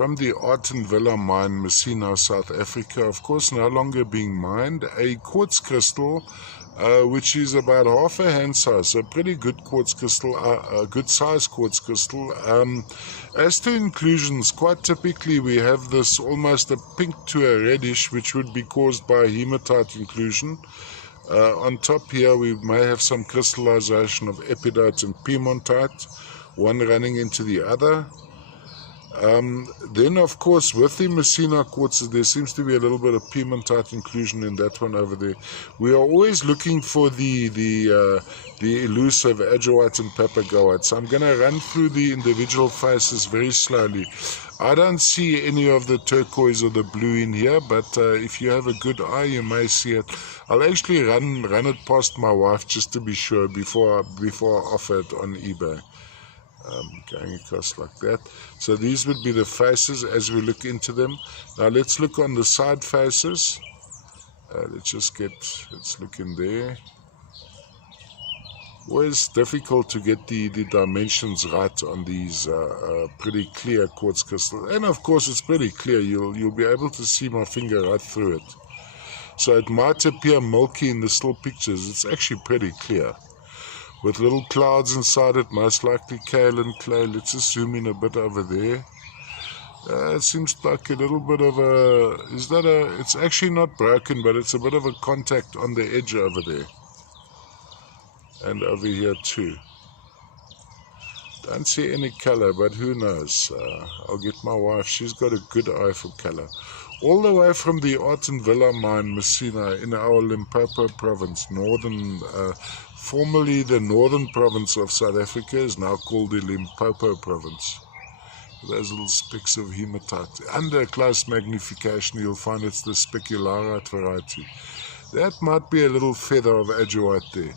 from the Arten Villa mine, Messina, South Africa, of course no longer being mined, a quartz crystal which is about half a hand size, so pretty good quartz crystal, a good size quartz crystal. As to inclusions, quite typically we have this almost a pink to a reddish, which would be caused by hematite inclusion. On top here we may have some crystallization of epidite and piemontite, one running into the other. Then of course with the Messina quartzes there seems to be a little bit of piemontite inclusion in that one over there. We are always looking for the elusive adroite and papagoite, so I'm going to run through the individual faces very slowly. I don't see any of the turquoise or the blue in here, but if you have a good eye you may see it. I'll actually run it past my wife just to be sure before I offer it on eBay. Going across like that. So these would be the faces as we look into them. Now let's look on the side faces. Let's look in there. Always difficult to get the dimensions right on these pretty clear quartz crystals. And of course it's pretty clear. You'll be able to see my finger right through it. So it might appear milky in the still pictures. It's actually pretty clear, with little clouds inside it, most likely kaolin clay. Let's just zoom in a bit over there. It seems like a little bit of it's actually not broken, but it's a bit of a contact on the edge over there. And over here too. Don't see any color, but who knows. I'll get my wife, she's got a good eye for color. All the way from the Arten Villa mine, Messina, in our Limpopo province, formerly the northern province of South Africa, is now called the Limpopo province. Those little specks of hematite. Under close magnification you'll find it's the specularite variety. That might be a little feather of adroite there.